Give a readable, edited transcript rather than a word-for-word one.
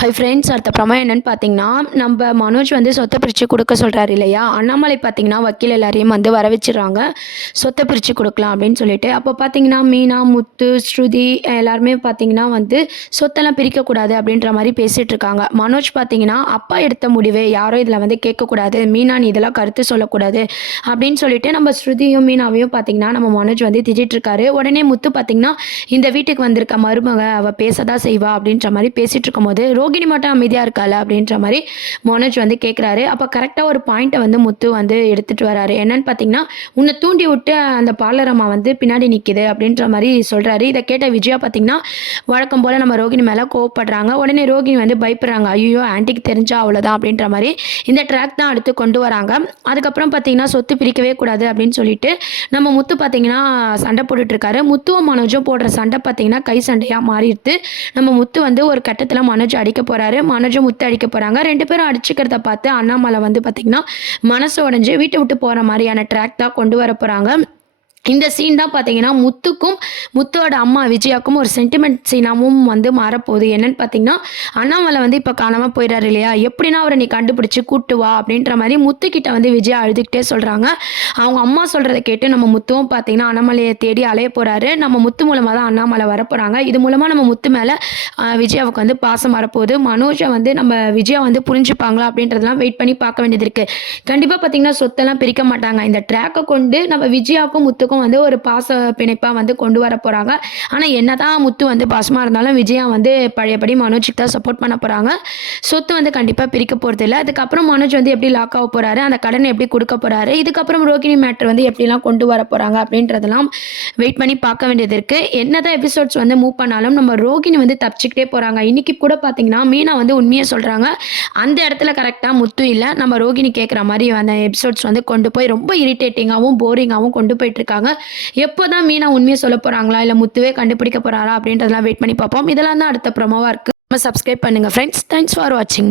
Hi friends, அடுத்த promo என்னன்னு பார்த்தீங்கன்னா, நம்ம மனோஜ் வந்து சொத்தை பிரித்து கொடுக்க சொல்கிறாரு இல்லையா? அண்ணாமலை பார்த்தீங்கன்னா வக்கீல் எல்லாரையும் வந்து வர வச்சிடுறாங்க. சொத்தை பிரித்து கொடுக்கலாம் அப்படின்னு சொல்லிட்டு. அப்போ பார்த்தீங்கன்னா மீனா, முத்து, ஸ்ருதி எல்லாருமே பார்த்தீங்கன்னா வந்து சொத்தெல்லாம் பிரிக்கக்கூடாது அப்படின்ற மாதிரி பேசிகிட்டு இருக்காங்க. மனோஜ் பார்த்தீங்கன்னா அப்பா எடுத்த முடிவு யாரும் இதில் வந்து கேட்கக்கூடாது, மீனா நீ இதெல்லாம் கருத்து சொல்லக்கூடாது அப்படின்னு சொல்லிட்டு நம்ம ஸ்ருதியும் மீனாவையும் பார்த்தீங்கன்னா நம்ம மனோஜ் வந்து திட்டிகிட்டு இருக்காரு. உடனே முத்து பார்த்தீங்கன்னா இந்த வீட்டுக்கு வந்திருக்க மருமக அவள் பேசதான் செய்வா அப்படின்ற மாதிரி பேசிகிட்டு இருக்கும்போது ரோகிணி மட்டும் அமைதியாக இருக்கால அப்படின்ற மாதிரி மனோஜ் வந்து கேட்குறாரு. அப்போ கரெக்டாக ஒரு பாயிண்ட்டை வந்து முத்து வந்து எடுத்துகிட்டு வராரு. என்னன்னு பார்த்தீங்கன்னா, உன்னை தூண்டி விட்டு அந்த பார்லர் அம்மா வந்து பின்னாடி நிற்கிது அப்படின்ற மாதிரி சொல்கிறாரு. இதை கேட்ட விஜயா பார்த்தீங்கன்னா வழக்கம் போல் நம்ம ரோகிணி மேலே கோவப்படுறாங்க. உடனே ரோகிணி வந்து பயப்படுறாங்க. ஐயோ ஆன்ட்டிக்கு தெரிஞ்சா அவ்வளோதான் அப்படின்ற மாதிரி இந்த ட்ராக் தான் அடுத்து கொண்டு வராங்க. அதுக்கப்புறம் பார்த்தீங்கன்னா சொத்து பிரிக்கவே கூடாது அப்படின்னு சொல்லிட்டு நம்ம முத்து பார்த்தீங்கன்னா சண்டை போட்டுட்ருக்காரு. முத்துவும் மனோஜும் போடுற சண்டை பார்த்தீங்கன்னா கை சண்டையாக மாறிடுது. நம்ம முத்து வந்து ஒரு கட்டத்தில் மனோஜ் அடிக்க போகிறாரு. மனோஜும் முத்து அடிக்க போகிறாங்க. 2 பேரும் அடிச்சுக்கிறத பார்த்து அண்ணாமலை வந்து பார்த்திங்கன்னா மனசு உடஞ்சி வீட்டை விட்டு போகிற மாதிரியான ட்ராக் தான் கொண்டு வர போகிறாங்க. இந்த சீன் தான் பார்த்தீங்கன்னா முத்துக்கும் முத்துவோட அம்மா விஜயாவுக்கும் ஒரு சென்டிமெண்ட் சீனாகவும் வந்து மாறப்போகுது. என்னன்னு பார்த்தீங்கன்னா, அண்ணாமலை வந்து இப்போ காணாமல் போயிடாரு இல்லையா? எப்படின்னா அவரை நீ கண்டுபிடிச்சி கூட்டு வா அப்படின்ற மாதிரி முத்துக்கிட்ட வந்து விஜயா அழுதுகிட்டே சொல்கிறாங்க. அவங்க அம்மா சொல்கிறத கேட்டு நம்ம முத்துவும் பார்த்தீங்கன்னா அண்ணாமலையை தேடி அலைய போகிறாரு. நம்ம முத்து மூலமாக தான் அண்ணாமலை வரப்போகிறாங்க. இது மூலமாக நம்ம முத்து மேலே விஜயாவுக்கு வந்து பாசம் வரப்போகுது. மனோஜை வந்து நம்ம விஜயா வந்து புரிஞ்சுப்பாங்களா அப்படின்றதெல்லாம் வெயிட் பண்ணி பார்க்க வேண்டியது இருக்குது. கண்டிப்பாக பார்த்தீங்கன்னா சொத்தெல்லாம் பிரிக்க மாட்டாங்க. இந்த ட்ராக்கை கொண்டு நம்ம விஜயாவுக்கும் முத்துக்கும் வந்து ஒரு பாச பிணைப்பாக வந்து கொண்டு வர போகிறாங்க. ஆனால் என்னதான் முத்து வந்து பாசமாக இருந்தாலும் விஜயா வந்து பழையபடி மனோஜுக்கு தான் சப்போர்ட் பண்ண போகிறாங்க. சொத்து வந்து கண்டிப்பாக பிரிக்க போகிறது இல்லை. அதுக்கப்புறம் மனோஜ் வந்து எப்படி லாக் ஆக போகிறாரு, அந்த கடனை எப்படி கொடுக்க போகிறாரு, இதுக்கப்புறம் ரோகிணி மேட்ரு வந்து எப்படிலாம் கொண்டு வர போகிறாங்க அப்படின்றதெல்லாம் வெயிட் பண்ணி பார்க்க வேண்டியது இருக்குது. என்னதான் எபிசோட்ஸ் வந்து மூவ் பண்ணாலும் நம்ம ரோகிணி வந்து தப்பிச்சுக்கிட்டே போகிறாங்க. இன்றைக்கி கூட பார்த்தீங்கன்னா மீனா வந்து உண்மையை சொல்கிறாங்க. அந்த இடத்துல கரெக்டாக முத்து இல்லை, நம்ம ரோகிணி கேட்குற மாதிரி அந்த எபிசோட்ஸ் வந்து கொண்டு போய் ரொம்ப இரிட்டேட்டிங்காகவும் போரிங்காகவும் கொண்டு போயிட்டுருக்காங்க. எப்போதான் மீனா உண்மையை சொல்ல போகிறாங்களா இல்லை முத்துவே கண்டுபிடிக்க போகிறாரா அப்படின்றதெல்லாம் வெயிட் பண்ணி பார்ப்போம். இதெல்லாம் தான் அடுத்த ப்ரோமோவாக இருக்குது. நம்ம சப்ஸ்கிரைப் பண்ணுங்கள் ஃப்ரெண்ட்ஸ். தேங்க்ஸ் ஃபார் வாட்சிங்.